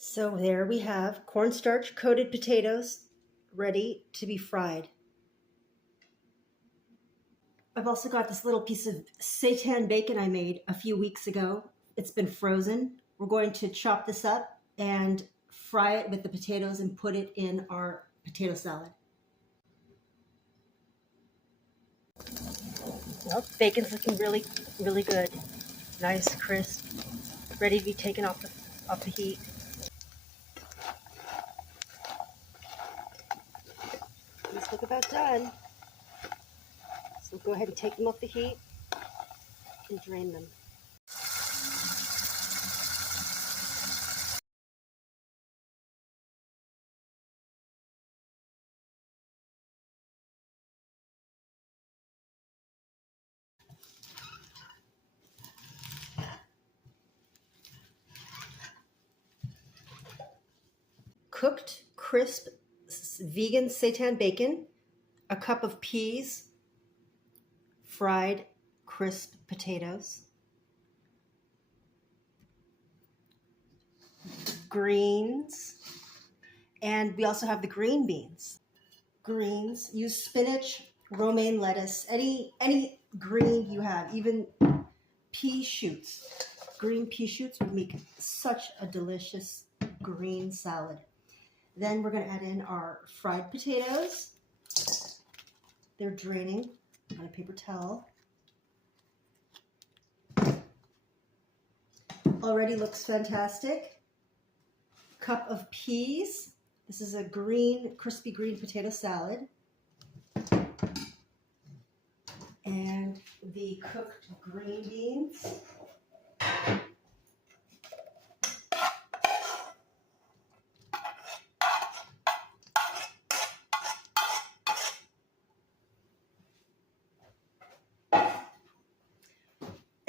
So there we have cornstarch coated potatoes ready to be fried. I've also got this little piece of seitan bacon I made a few weeks ago. It's been frozen. We're going to chop this up and fry it with the potatoes and put it in our potato salad. Well, bacon's looking really, really good. Nice, crisp, ready to be taken off the heat. These look about done. So we'll go ahead and take them off the heat and drain them. Cooked, crisp, vegan seitan bacon, a cup of peas, fried, crisp potatoes, greens, and we also have the green beans. Greens, use spinach, romaine lettuce, any green you have, even pea shoots. Green pea shoots would make such a delicious green salad. Then we're going to add in our fried potatoes. They're draining on a paper towel. Already looks fantastic. Cup of peas. This is a green, crispy green potato salad. And the cooked green beans.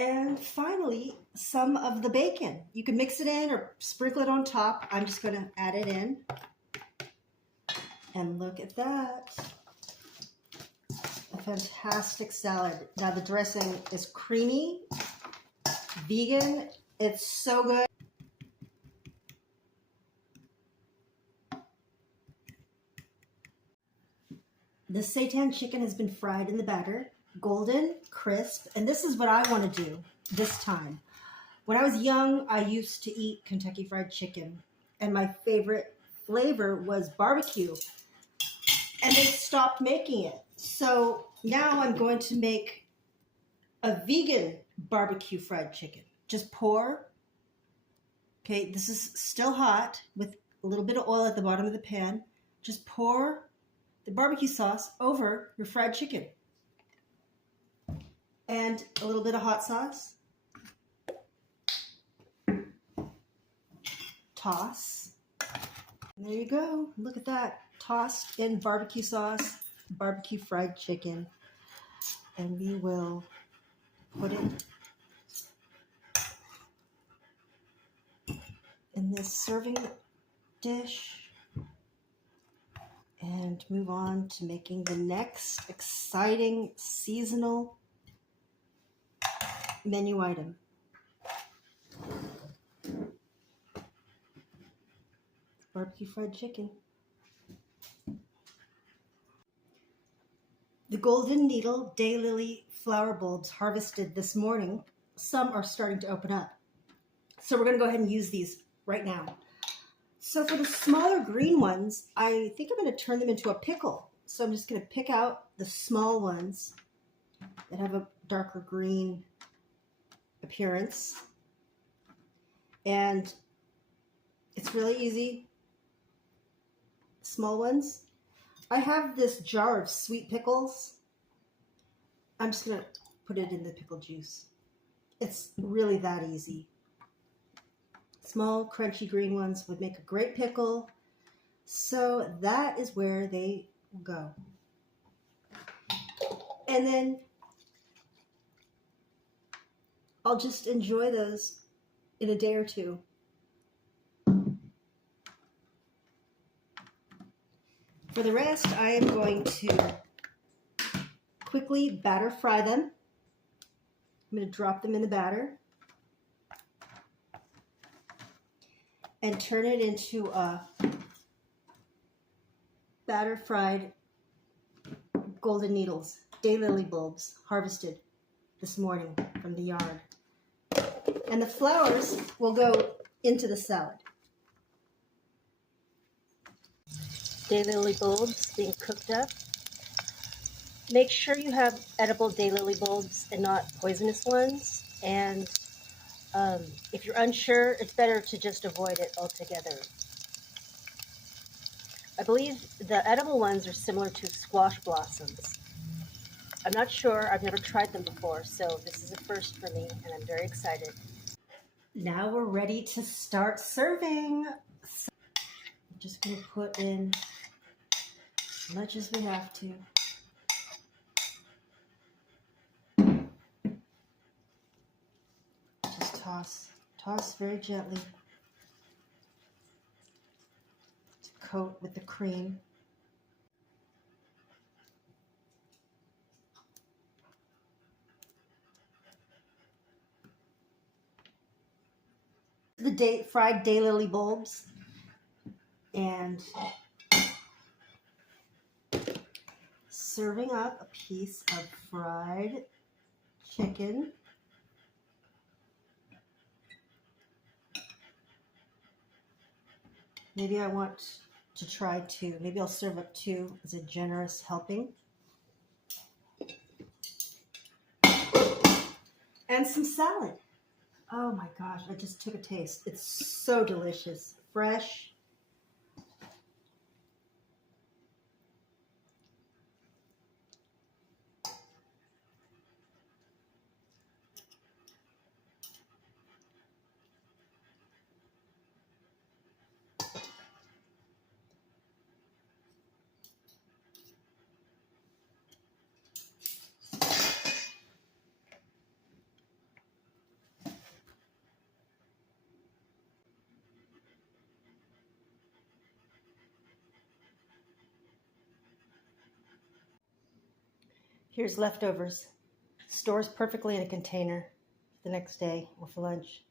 And finally, some of the bacon. You can mix it in or sprinkle it on top. I'm just going to add it in. And look at that. A fantastic salad. Now the dressing is creamy, vegan. It's so good. The seitan chicken has been fried in the batter. Golden, crisp, and this is what I want to do this time. When I was young, I used to eat Kentucky Fried Chicken, and my favorite flavor was barbecue, and they stopped making it. So now I'm going to make a vegan barbecue fried chicken. Just pour, okay, this is still hot with a little bit of oil at the bottom of the pan. Just pour the barbecue sauce over your fried chicken. And a little bit of hot sauce. Toss. And there you go. Look at that. Tossed in barbecue sauce, barbecue fried chicken. And we will put it in this serving dish and move on to making the next exciting seasonal menu item. Barbecue fried chicken. The golden needle daylily flower bulbs harvested this morning, some are starting to open up. So we're going to go ahead and use these right now. So for the smaller green ones, I think I'm going to turn them into a pickle. So I'm just going to pick out the small ones that have a darker green appearance. And it's really easy. Small ones. I have this jar of sweet pickles. I'm just going to put it in the pickle juice. It's really that easy. Small, crunchy green ones would make a great pickle. So that is where they go. And then I'll just enjoy those in a day or two. For the rest, I am going to quickly batter fry them. I'm going to drop them in the batter. and turn it into a batter fried golden needles, daylily bulbs, harvested this morning from the yard. And the flowers will go into the salad. Daylily bulbs being cooked up. Make sure you have edible daylily bulbs and not poisonous ones. And if you're unsure, it's better to just avoid it altogether. I believe the edible ones are similar to squash blossoms. I'm not sure, I've never tried them before, so this is a first for me, and I'm very excited. Now we're ready to start serving. So I'm just going to put in as much as we have to. Just toss very gently to coat with the cream. The fried daylily bulbs and serving up a piece of fried chicken. Maybe I want to try 2. Maybe I'll serve up 2 as a generous helping. And some salad. Oh my gosh, I just took a taste. It's so delicious. Fresh. Here's leftovers. Stores perfectly in a container the next day or for lunch.